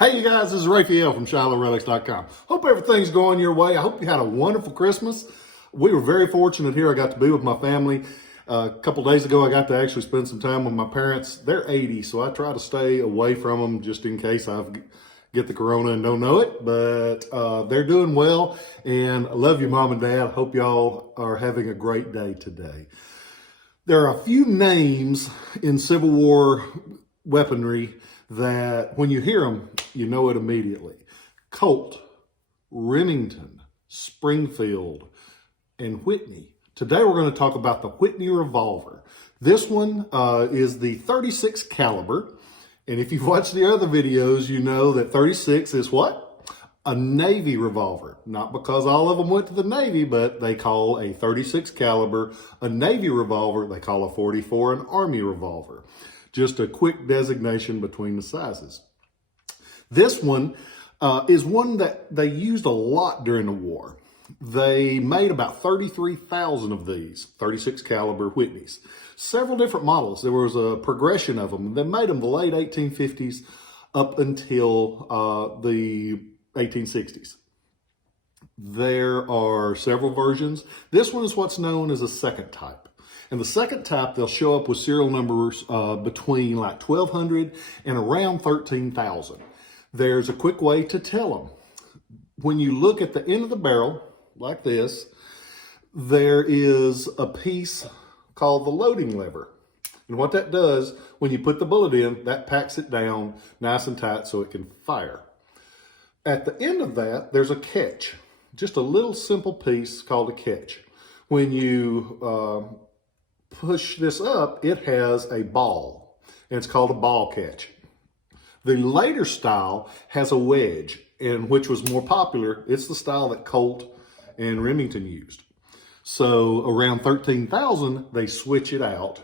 Hey you guys, this is Rafael from Shiloh Hope everything's going your way. I hope you had a wonderful Christmas. We were very fortunate here. I got to be with my family. A couple days ago, I got to actually spend some time with my parents. They're 80, so I try to stay away from them just in case I get the corona and don't know it. But they're doing well, and I love you, Mom and Dad. Hope y'all are having a great day today. There are a few names in Civil War weaponry that when you hear them, you know it immediately. Colt, Remington, Springfield, and Whitney. Today we're going to talk about the Whitney Revolver. This one is the 36 caliber. And if you've watched the other videos, you know that 36 is what? A Navy revolver. Not because all of them went to the Navy, but they call a 36 caliber a Navy revolver. They call a 44 an Army revolver. Just a quick designation between the sizes. This one is one that they used a lot during the war. They made about 33,000 of these 36 caliber Whitneys. Several different models. There was a progression of them. They made them the late 1850s up until the 1860s. There are several versions. This one is what's known as a second type. And the second type, they'll show up with serial numbers between like 1,200 and around 13,000. There's a quick way to tell them. When you look at the end of the barrel, like this, there is a piece called the loading lever. And what that does, when you put the bullet in, that packs it down nice and tight so it can fire. At the end of that, there's a catch. Just a little simple piece called a catch. When you push this up, it has a ball, and it's called a ball catch. The later style has a wedge, and which was more popular. It's the style that Colt and Remington used. So around 13,000, they switch it out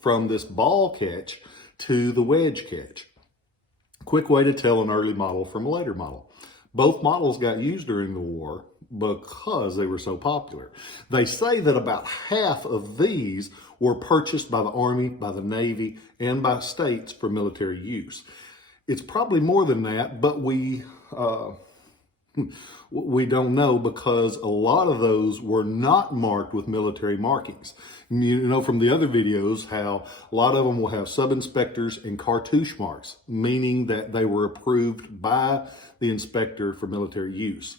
from this ball catch to the wedge catch. Quick way to tell an early model from a later model. Both models got used during the war because they were so popular. They say that about half of these were purchased by the Army, by the Navy, and by states for military use. It's probably more than that, but we don't know because a lot of those were not marked with military markings. You know from the other videos how a lot of them will have sub-inspectors and cartouche marks, meaning that they were approved by the inspector for military use.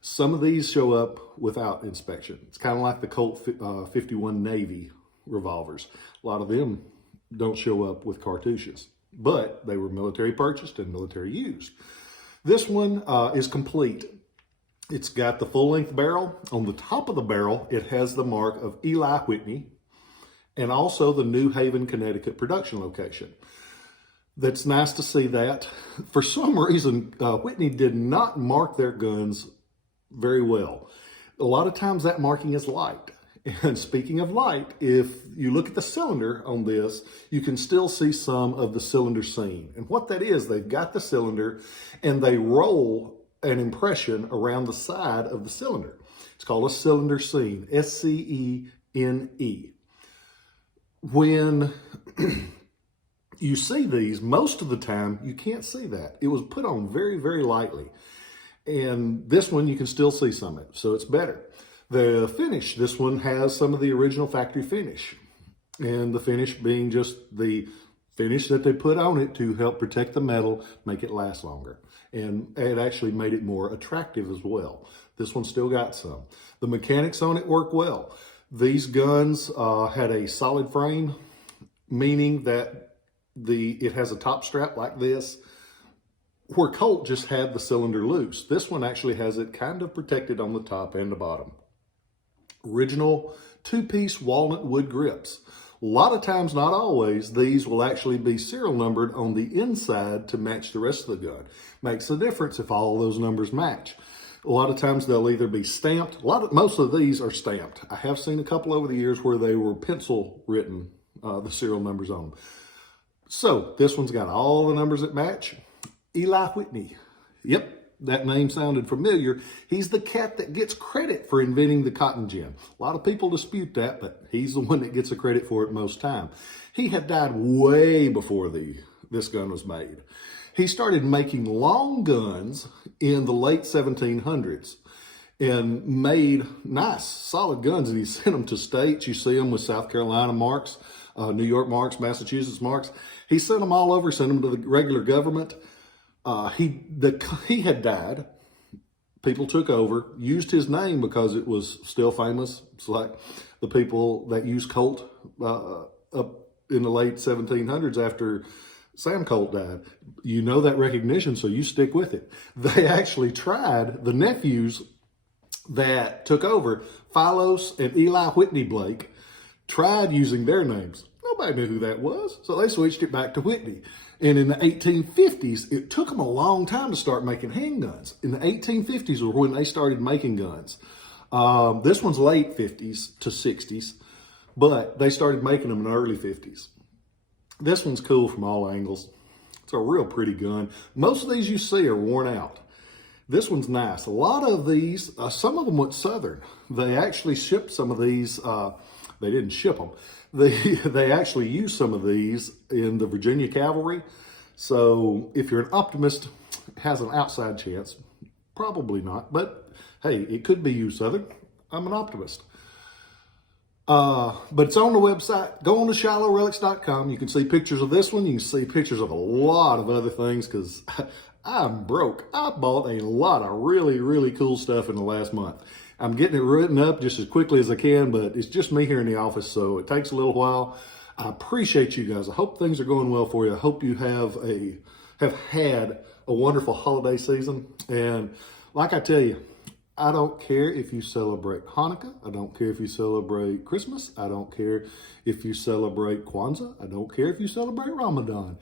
Some of these show up without inspection. It's kind of like the Colt 51 Navy revolvers. A lot of them don't show up with cartouches, but they were military purchased and military used. This one is complete. It's got the full-length barrel. On the top of the barrel, it has the mark of Eli Whitney and also the New Haven, Connecticut production location. That's nice to see that. For some reason, Whitney did not mark their guns very well. A lot of times that marking is light. And speaking of light, if you look at the cylinder on this, you can still see some of the cylinder seam. And what that is, they've got the cylinder and they roll an impression around the side of the cylinder. It's called a cylinder seam, S-C-E-N-E. When you see these, most of the time, you can't see that. It was put on very, very lightly. And this one, you can still see some of it, so it's better. The finish, this one has some of the original factory finish. And the finish being just the finish that they put on it to help protect the metal, make it last longer. And it actually made it more attractive as well. This one still got some. The mechanics on it work well. These guns had a solid frame, meaning that it has a top strap like this, where Colt just had the cylinder loose. This one actually has it kind of protected on the top and the bottom. Original two-piece walnut wood grips. A lot of times, not always, these will actually be serial numbered on the inside to match the rest of the gun. Makes a difference if all those numbers match. A lot of times they'll either be stamped. Most of these are stamped. I have seen a couple over the years where they were pencil written, the serial numbers on them. So this one's got all the numbers that match. Eli Whitney. Yep. That name sounded familiar. He's the cat that gets credit for inventing the cotton gin. A lot of people dispute that, but he's the one that gets the credit for it most time. He had died way before this gun was made. He started making long guns in the late 1700s and made nice, solid guns. And he sent them to states. You see them with South Carolina marks, New York marks, Massachusetts marks. He sent them all over, sent them to the regular government. He had died. People took over, used his name because it was still famous. It's like the people that used Colt up in the late 1700s after Sam Colt died. You know that recognition, so you stick with it. They actually tried, the nephews that took over, Philos and Eli Whitney Blake, tried using their names. Nobody knew who that was, so they switched it back to Whitney. And in the 1850s, it took them a long time to start making handguns. In the 1850s was when they started making guns. This one's late 50s to 60s, but they started making them in the early 50s. This one's cool from all angles. It's a real pretty gun. Most of these you see are worn out. This one's nice. A lot of these, some of them went Southern. They actually shipped some of these. They didn't ship them. They actually used some of these in the Virginia Cavalry. So if you're an optimist, it has an outside chance. Probably not, but hey, it could be used Southern. I'm an optimist. But it's on the website. Go on to ShilohRelics.com. You can see pictures of this one. You can see pictures of a lot of other things because I'm broke. I bought a lot of really, really cool stuff in the last month. I'm getting it written up just as quickly as I can, but it's just me here in the office, so it takes a little while. I appreciate you guys. I hope things are going well for you. I hope you have had a wonderful holiday season. And like I tell you, I don't care if you celebrate Hanukkah. I don't care if you celebrate Christmas. I don't care if you celebrate Kwanzaa. I don't care if you celebrate Ramadan.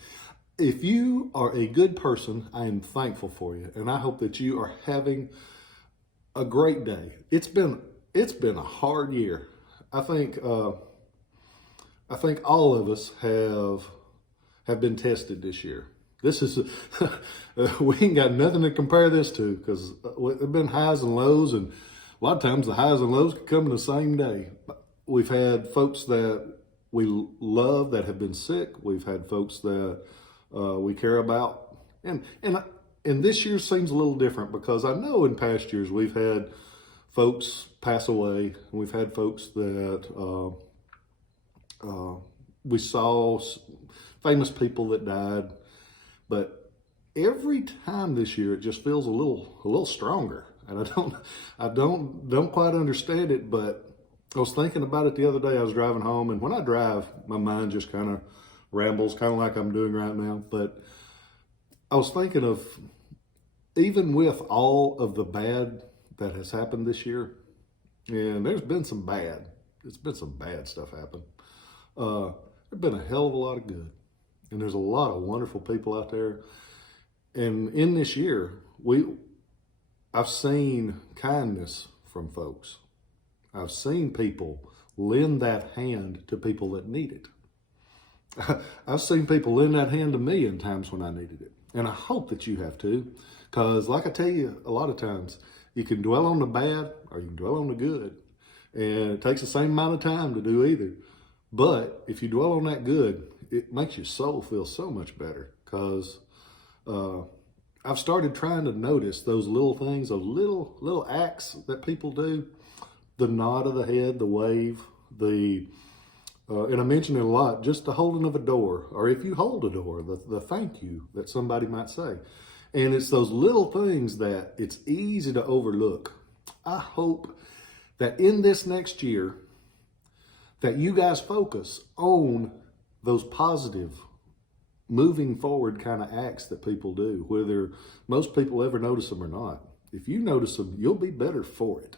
If you are a good person, I am thankful for you. And I hope that you are having a great day. It's been a hard year. I think all of us have been tested this year. This is we ain't got nothing to compare this to because there've been highs and lows, and a lot of times the highs and lows could come in the same day. We've had folks that we love that have been sick. We've had folks that we care about, and this year seems a little different because I know in past years we've had folks pass away. And we've had folks that we saw, famous people that died. But every time this year, it just feels a little stronger. And I don't quite understand it, but I was thinking about it the other day. I was driving home, and when I drive, my mind just kind of rambles, kind of like I'm doing right now. But I was thinking of, even with all of the bad that has happened this year, and there's been some bad stuff happen. There's been a hell of a lot of good. And there's a lot of wonderful people out there. And in this year, I've seen kindness from folks. I've seen people lend that hand to people that need it. I've seen people lend that hand to me in times when I needed it. And I hope that you have too. Because like I tell you, a lot of times, you can dwell on the bad or you can dwell on the good. And it takes the same amount of time to do either. But if you dwell on that good, it makes your soul feel so much better. Because I've started trying to notice those little things, those little acts that people do. The nod of the head, the wave, and I mention it a lot, just the holding of a door, or if you hold a door, the thank you that somebody might say. And it's those little things that it's easy to overlook. I hope that in this next year, that you guys focus on those positive, moving forward kind of acts that people do, whether most people ever notice them or not. If you notice them, you'll be better for it.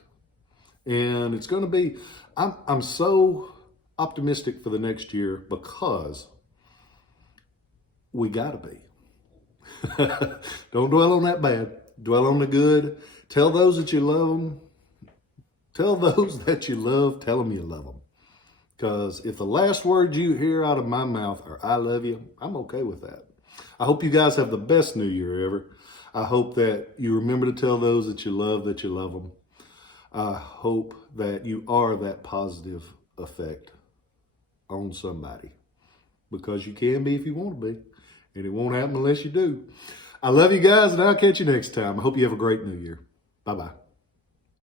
And it's going to be, I'm so optimistic for the next year because we got to be. Don't dwell on that bad. Dwell on the good. Tell those that you love them. Tell those that you love, tell them you love them. Because if the last words you hear out of my mouth are I love you, I'm okay with that. I hope you guys have the best New Year ever. I hope that you remember to tell those that you love them. I hope that you are that positive effect on somebody. Because you can be if you want to be. and it won't happen unless you do. I love you guys, and I'll catch you next time. I hope you have a great new year. Bye-bye.